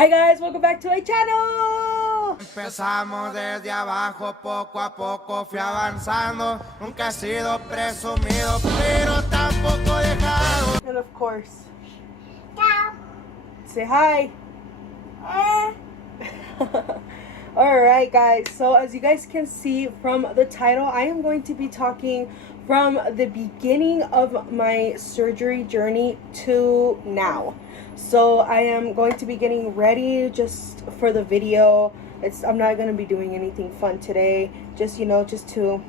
Hi guys, welcome back to my channel. Empezamos desde abajo, poco a poco fui avanzando. Nunca he sido presumido, pero tampoco dejado. And of course, say hi. Alright guys, so as you guys can see from the title, I am going to be talking from the beginning of my surgery journey to now. So I am going to be getting ready just for the video. I'm not going to be doing anything fun today, just to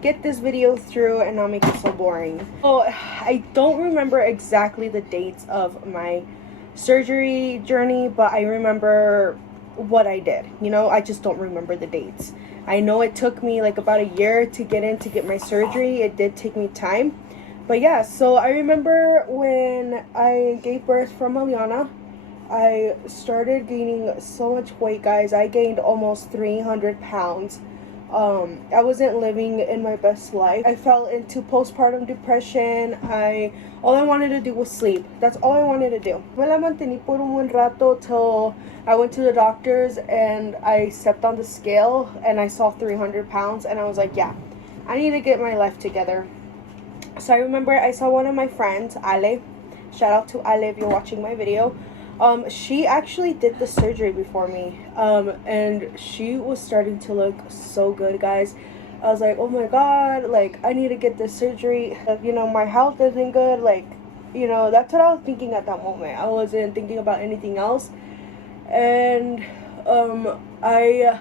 get this video through and not make it so boring. So I don't remember exactly the dates of my surgery journey, but I remember what I did. I just don't remember the dates. I know it took me like about a year to get my surgery. It did take me time, but yeah. So I remember when I gave birth from Aliana, I started gaining so much weight, guys. I gained almost 300 pounds. I wasn't living in my best life. I fell into postpartum depression. All I wanted to do was sleep. That's all I wanted to do. Me la mantení por un buen rato till I went to the doctors and I stepped on the scale and I saw 300 pounds and I was like, yeah, I need to get my life together. So I remember I saw one of my friends, Ale. Shout out to Ale if you're watching my video. She actually did the surgery before me, and she was starting to look so good, guys. I was like, oh my god, like, I need to get this surgery. My health isn't good, like, that's what I was thinking at that moment. I wasn't thinking about anything else. And I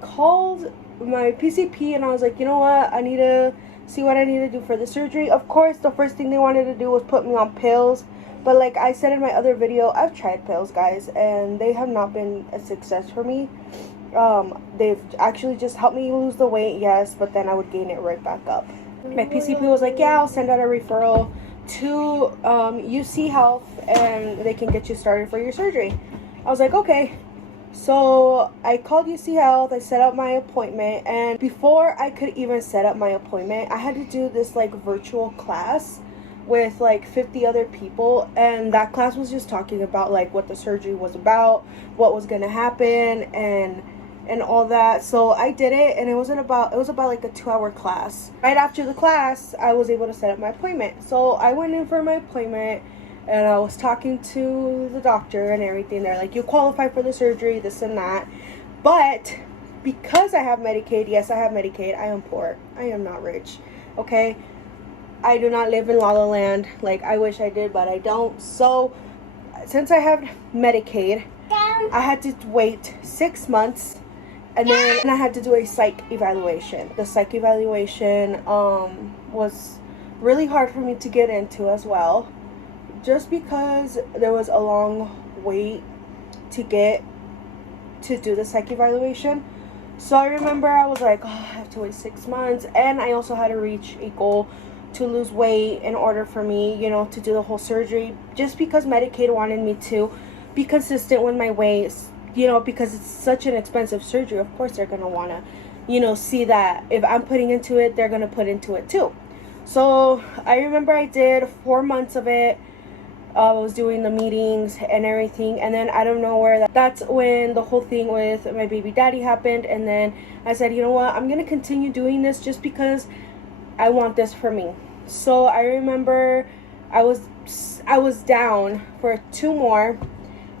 called my PCP and I was like, you know what, I need to see what I need to do for the surgery. Of course, the first thing they wanted to do was put me on pills. But like I said in my other video, I've tried pills, guys, and they have not been a success for me. They've actually just helped me lose the weight, yes, but then I would gain it right back up. My PCP was like, yeah, I'll send out a referral to UC Health and they can get you started for your surgery. I was like, okay. So I called UC Health, I set up my appointment, and before I could even set up my appointment, I had to do this like virtual class with like 50 other people, and that class was just talking about like what the surgery was about, what was gonna happen, and all that. So I did it, and it was about like a 2-hour class. Right after the class, I was able to set up my appointment. So I went in for my appointment and I was talking to the doctor and everything. They're like, you qualify for the surgery, this and that, but because I have Medicaid, yes, I have Medicaid, I am poor, I am not rich, okay? I do not live in La La Land. Like, I wish I did, but I don't. So, since I have Medicaid, I had to wait 6 months, and then I had to do a psych evaluation. The psych evaluation was really hard for me to get into as well, just because there was a long wait to get to do the psych evaluation. So I remember I was like, oh, I have to wait 6 months, and I also had to reach a goal to lose weight in order for me, to do the whole surgery, just because Medicaid wanted me to be consistent with my weight, because it's such an expensive surgery. Of course they're going to want to, see that if I'm putting into it, they're going to put into it too. So I remember I did 4 months of it. I was doing the meetings and everything, and then I don't know where that's when the whole thing with my baby daddy happened. And then I said, you know what, I'm going to continue doing this just because I want this for me. So I remember I was down for 2 more,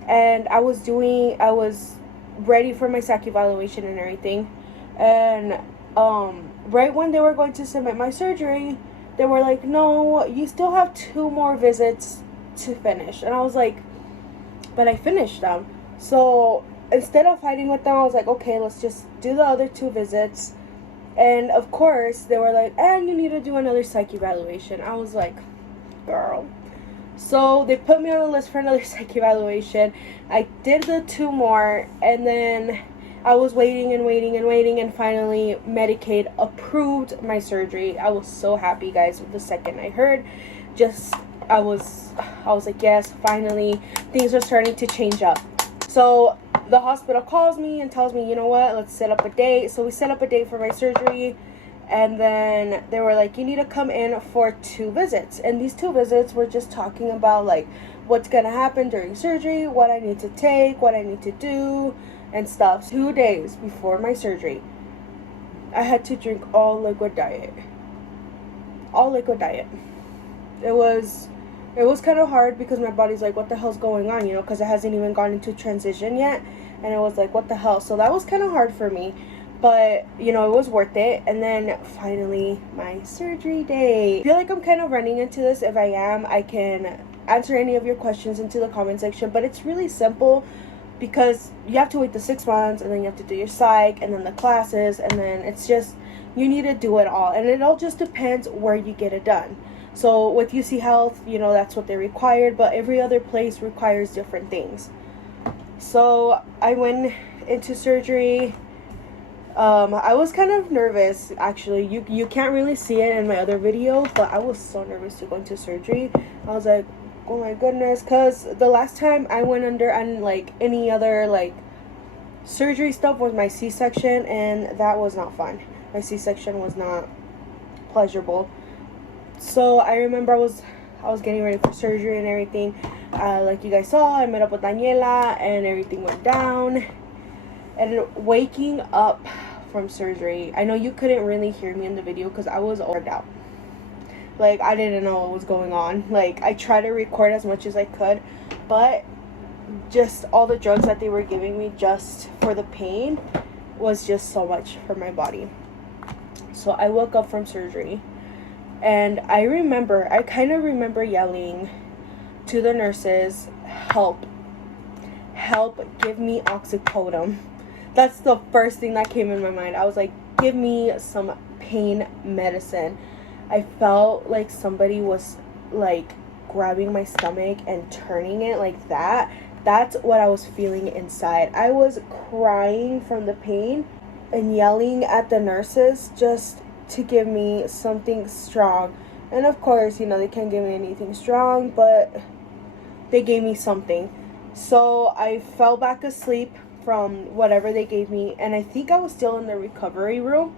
and I was ready for my psych evaluation and everything. And right when they were going to submit my surgery, they were like, no, you still have 2 more visits to finish. And I was like, but I finished them. So instead of fighting with them, I was like, okay, let's just do the other 2 visits. And of course they were like, and you need to do another psych evaluation. I was like, girl. So they put me on the list for another psych evaluation. I did the 2 more, and then I was waiting, and finally Medicaid approved my surgery. I was so happy, guys. The second I heard, I was like, yes, finally things are starting to change up. So the hospital calls me and tells me, you know what, let's set up a date. So we set up a date for my surgery, And then they were like, you need to come in for 2 visits. And these 2 visits were just talking about like what's gonna happen during surgery, what I need to take, what I need to do, and stuff. 2 days before my surgery, I had to drink all liquid diet. All liquid diet. It was kind of hard because my body's like, what the hell's going on, you know, because it hasn't even gone into transition yet. And it was like, what the hell? So that was kind of hard for me. But, you know, it was worth it. And then finally, my surgery day. I feel like I'm kind of running into this. If I am, I can answer any of your questions into the comment section. But it's really simple because you have to wait the 6 months, and then you have to do your psych, and then the classes, and then it's just, you need to do it all. And it all just depends where you get it done. So with UC Health, you know, that's what they required. But every other place requires different things. So I went into surgery. I was kind of nervous, actually. You can't really see it in my other video, but I was so nervous to go into surgery. I was like, oh my goodness, because the last time I went under and like any other like surgery stuff was my C-section, and that was not fun. My C-section was not pleasurable. So I remember I was getting ready for surgery and everything. Like you guys saw, I met up with Daniela and everything went down. And waking up from surgery, I know you couldn't really hear me in the video because I was worked out. Like, I didn't know what was going on. Like, I tried to record as much as I could, but just all the drugs that they were giving me just for the pain was just so much for my body. So I woke up from surgery, and I kind of remember yelling to the nurses, help, give me oxycodone. That's the first thing that came in my mind. I was like, give me some pain medicine. I felt like somebody was like grabbing my stomach and turning it like that. That's what I was feeling inside. I was crying from the pain and yelling at the nurses just to give me something strong. And of course, you know, they can't give me anything strong, but they gave me something. So I fell back asleep from whatever they gave me, and I think I was still in the recovery room,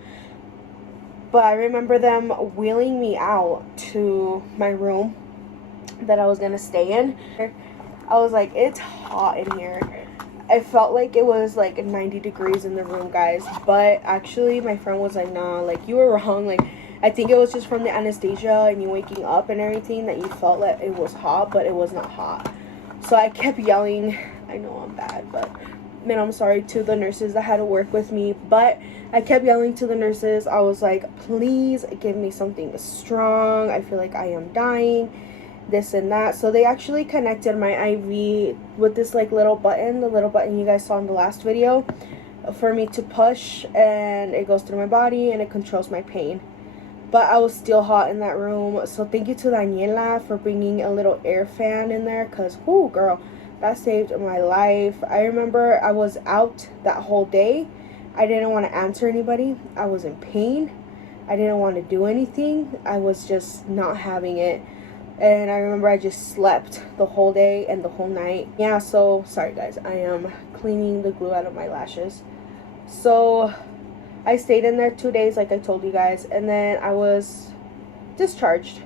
but I remember them wheeling me out to my room that I was gonna stay in. I was like, it's hot in here. I felt like it was like 90 degrees in the room, guys, but actually my friend was like, nah, like, you were wrong. Like, I think it was just from the anesthesia and you waking up and everything that you felt that it was hot, but it was not hot. So I kept yelling, I know I'm bad, but man, I'm sorry, to the nurses that had to work with me, but I kept yelling to the nurses. I was like, please give me something strong. I feel like I am dying, this and that. So they actually connected my IV with this like little button, the little button you guys saw in the last video, for me to push, and it goes through my body and it controls my pain. But I was still hot in that room. So thank you to Daniela for bringing a little air fan in there, because, whoo, girl, that saved my life. I remember I was out that whole day. I didn't want to answer anybody. I was in pain. I didn't want to do anything. I was just not having it. And I remember I just slept the whole day and the whole night. Yeah, so sorry guys. I am cleaning the glue out of my lashes. So I stayed in there 2 days like I told you guys. And then I was discharged.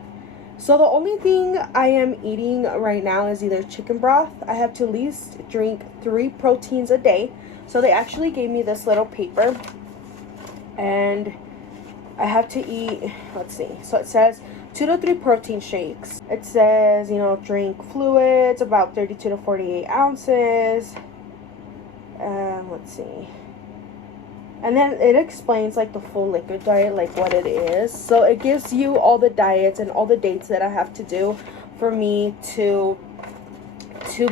So the only thing I am eating right now is either chicken broth. I have to at least drink 3 proteins a day. So they actually gave me this little paper. And I have to eat, let's see. So it says 2 to 3 protein shakes. It says, you know, drink fluids, about 32 to 48 ounces. Let's see. And then it explains like the full liquid diet, like what it is. So it gives you all the diets and all the dates that I have to do for me to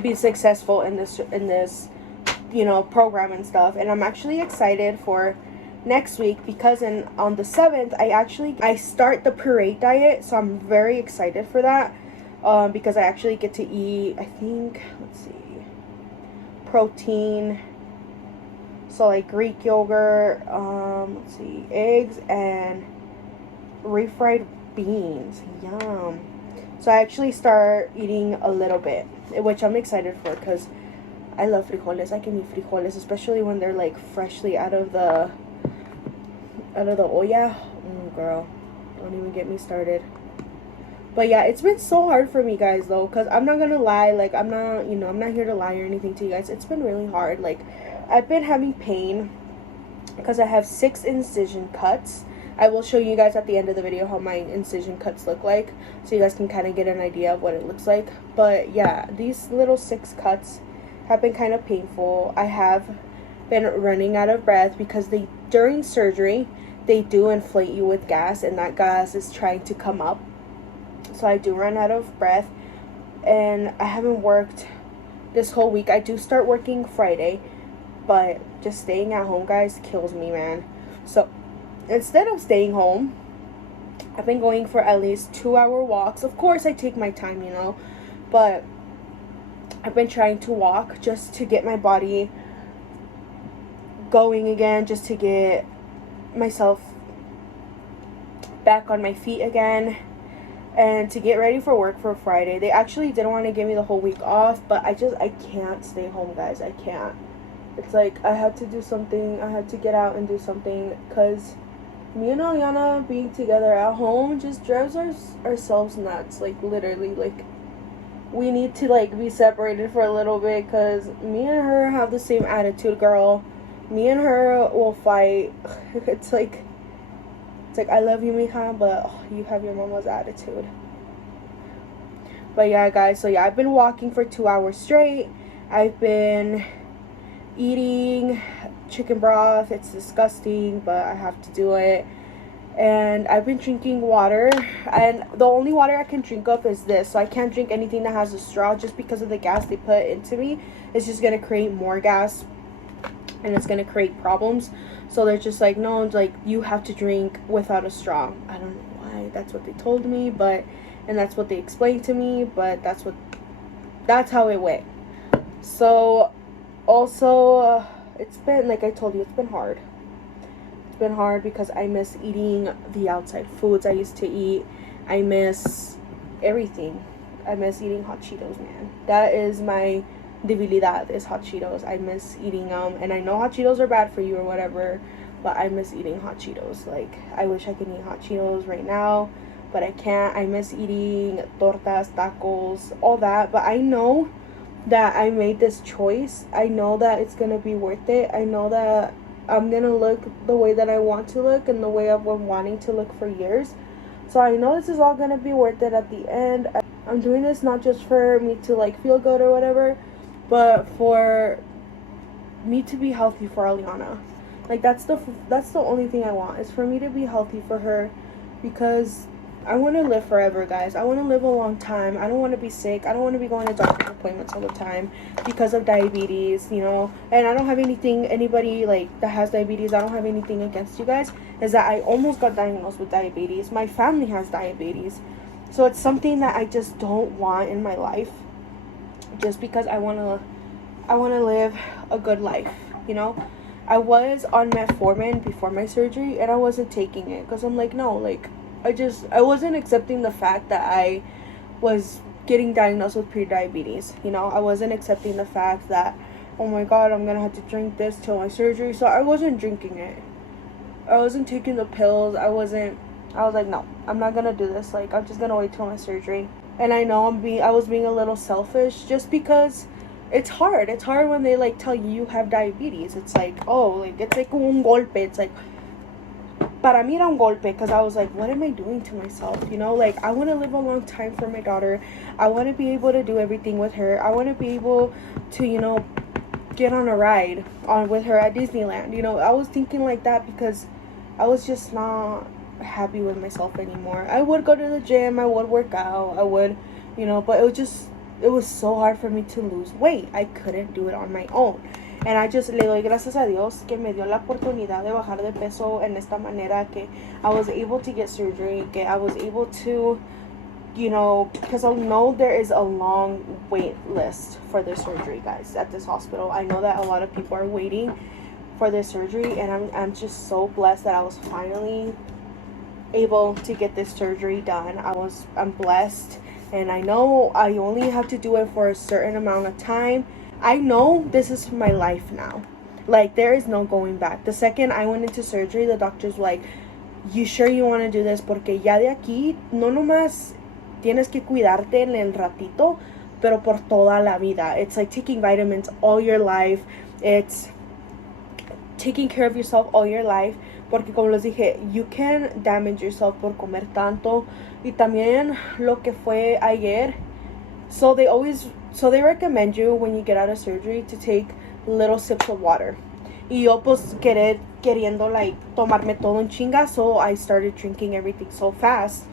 be successful in this you know, program and stuff. And I'm actually excited for next week because on the 7th I start the parade diet. So I'm very excited for that because I actually get to eat, I think, let's see, protein. So like Greek yogurt, let's see, eggs and refried beans. Yum. So I actually start eating a little bit, which I'm excited for because I love frijoles. I can eat frijoles, especially when they're like freshly out of the olla. girl, don't even get me started. But yeah, it's been so hard for me, guys, though, because I'm not gonna lie, like, I'm not, I'm not here to lie or anything to you guys. It's been really hard. Like, I've been having pain because I have 6 incision cuts. I will show you guys at the end of the video how my incision cuts look like, so you guys can kind of get an idea of what it looks like. But yeah, these little 6 cuts have been kind of painful. I have been running out of breath because during surgery, they do inflate you with gas, and that gas is trying to come up. So I do run out of breath, and I haven't worked this whole week. I do start working Friday, but just staying at home, guys, kills me, man. So instead of staying home, I've been going for at least 2-hour walks. Of course, I take my time, but I've been trying to walk just to get my body going again, just to get myself back on my feet again, and to get ready for work for Friday. They actually didn't want to give me the whole week off, but I can't stay home, guys. I can't. It's like I had to do something. I had to get out and do something, because me and Aliana being together at home just drives ourselves nuts. Like, literally, like, we need to, like, be separated for a little bit, because me and her have the same attitude, girl. Me and her will fight. It's like I love you, mija, but you have your mama's attitude. But yeah, guys, so yeah, I've been walking for 2 hours straight. I've been eating chicken broth. It's disgusting, but I have to do it. And I've been drinking water, and the only water I can drink of is this. So I can't drink anything that has a straw, just because of the gas they put into me. It's just gonna create more gas, and it's gonna create problems. So they're just like, no, it's like, you have to drink without a straw. I don't know why. That's what they told me, and that's what they explained to me, but that's how it went. So also, it's been, like I told you, it's been hard. It's been hard because I miss eating the outside foods I used to eat. I miss everything. I miss eating hot Cheetos, man. That is my debilidad, is hot Cheetos. I miss eating them, and I know hot Cheetos are bad for you or whatever, but I miss eating hot Cheetos. Like, I wish I could eat hot Cheetos right now, but I can't. I miss eating tortas, tacos, all that, but I know that I made this choice. I know that it's gonna be worth it. I know that I'm gonna look the way that I want to look, and the way I've been wanting to look for years. So I know this is all gonna be worth it at the end. I'm doing this not just for me to, like, feel good or whatever, but for me to be healthy for Aliana. Like, that's the only thing I want, is for me to be healthy for her, because I want to live forever, guys. I want to live a long time. I don't want to be sick. I don't want to be going to doctor's appointments all the time because of diabetes, and I don't have anybody, like, that has diabetes. I don't have anything against you guys. Is that I almost got diagnosed with diabetes. My family has diabetes. So it's something that I just don't want in my life, just because I want to live a good life, I was on metformin before my surgery, and I wasn't taking it because I'm like, no, like, I wasn't accepting the fact that I was getting diagnosed with pre-diabetes. I wasn't accepting the fact that, oh my god, I'm gonna have to drink this till my surgery. So I wasn't drinking it. I wasn't taking the pills. I was like, no, I'm not gonna do this. Like, I'm just gonna wait till my surgery. And I know I was being a little selfish, just because it's hard. It's hard when they, like, tell you have diabetes. It's like, oh, like, it's like un golpe. It's like, para mí era un golpe, because I was like, what am I doing to myself? Like, I want to live a long time for my daughter. I want to be able to do everything with her. I want to be able to, get on a ride with her at Disneyland. I was thinking like that because I was just not happy with myself anymore. I would go to the gym, I would work out, I would, but it was so hard for me to lose weight. I couldn't do it on my own. And I just le doy gracias a Dios que me dio la oportunidad de bajar de peso en esta manera, que I was able to get surgery, que I was able to, because I know there is a long wait list for this surgery, guys, at this hospital. I know that a lot of people are waiting for this surgery, and I'm just so blessed that I was finally able to get this surgery done. I'm blessed, and I know I only have to do it for a certain amount of time. I know this is my life now. Like, there is no going back. The second I went into surgery, the doctors were like, you sure you want to do this? Porque ya de aquí, no nomás tienes que cuidarte en el ratito, pero por toda la vida. It's like taking vitamins all your life. It's taking care of yourself all your life. Porque como les dije, you can damage yourself por comer tanto. Y también lo que fue ayer. So they recommend you when you get out of surgery to take little sips of water. Y yo pues queriendo like tomarme todo en chinga, so I started drinking everything so fast.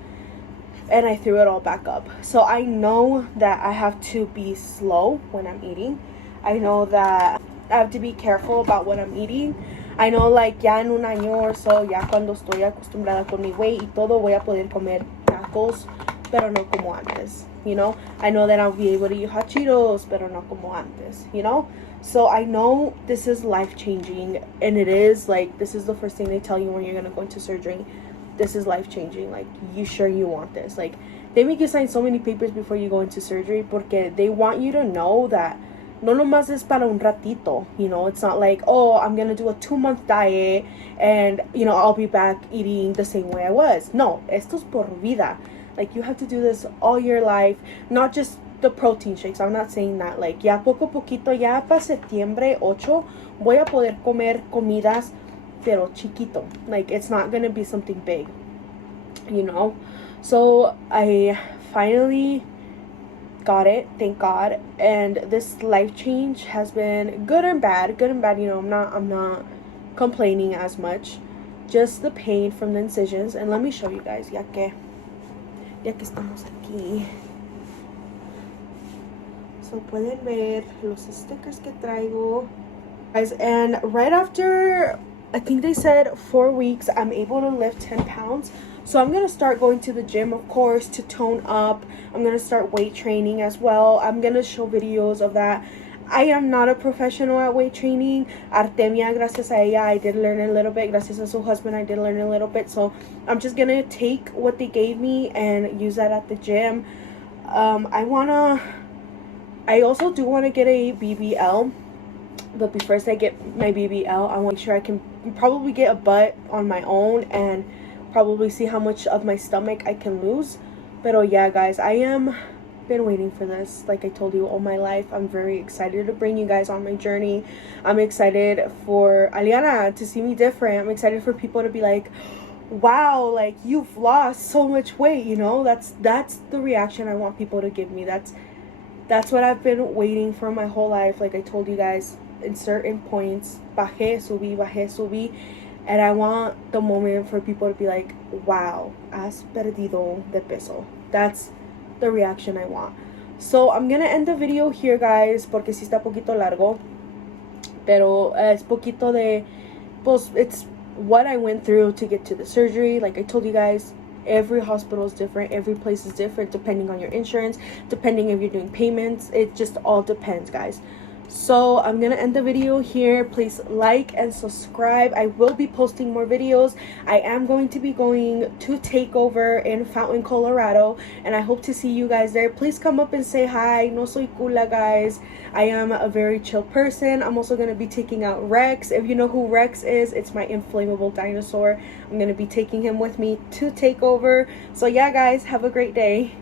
And I threw it all back up. So I know that I have to be slow when I'm eating. I know that I have to be careful about what I'm eating. I know like ya en un año or so, ya cuando estoy acostumbrada con mi weight y todo, voy a poder comer tacos, pero no como antes, you know? I know that I'll be able to eat hot Cheetos, pero no como antes, you know? So I know this is life-changing, and it is, like, this is the first thing they tell you when you're going to go into surgery. This is life-changing. Like, you sure you want this? Like, they make you sign so many papers before you go into surgery porque they want you to know that no nomás es para un ratito, you know? It's not like, oh, I'm going to do a 2-month diet and, you know, I'll be back eating the same way I was. No, esto es por vida. Like, you have to do this all your life, not just the protein shakes. I'm not saying that. Like, ya poco poquito, ya para septiembre 8, voy a poder comer comidas pero chiquito. Like, it's not gonna be something big, you know? So I finally got it, thank God. And this life change has been good and bad, you know. I'm not complaining as much, just the pain from the incisions. And let me show you guys, ya que estamos aquí. So pueden ver los stickers que traigo, guys. And right after, I think they said 4 weeks, I'm able to lift 10 pounds. So I'm going to start going to the gym, of course, to tone up. I'm going to start weight training as well. I'm going to show videos of that. I am not a professional at weight training. Artemia, gracias a ella, I did learn a little bit. Gracias a su husband, I did learn a little bit. So I'm just going to take what they gave me and use that at the gym. I also do want to get a BBL. But before I get my BBL, I want to make sure I can probably get a butt on my own and probably see how much of my stomach I can lose. Pero yeah, guys, I am been waiting for this, like I told you, all my life. I'm very excited to bring you guys on my journey. I'm excited for Aliana to see me different. I'm excited for people to be like, wow, like, you've lost so much weight, you know? That's the reaction I want people to give me. That's what I've been waiting for my whole life. Like I told you guys, in certain points, bajé, subí, and I want the moment for people to be like, wow, has perdido de peso. That's the reaction I want. So I'm gonna end the video here, guys, porque sí está poquito largo, pero es poquito de, pues, it's what I went through to get to the surgery. Like I told you guys, every hospital is different, every place is different, depending on your insurance, depending if you're doing payments. It just all depends, guys. So I'm gonna end the video here. Please like and subscribe. I will be posting more videos. I am going to be going to Takeover in Fountain, Colorado, and I hope to see you guys there. Please come up and say hi. No soy cula, guys. I am a very chill person. I'm also gonna be taking out Rex. If you know who Rex is, it's my inflatable dinosaur. I'm gonna be taking him with me to Takeover. So yeah, guys, have a great day.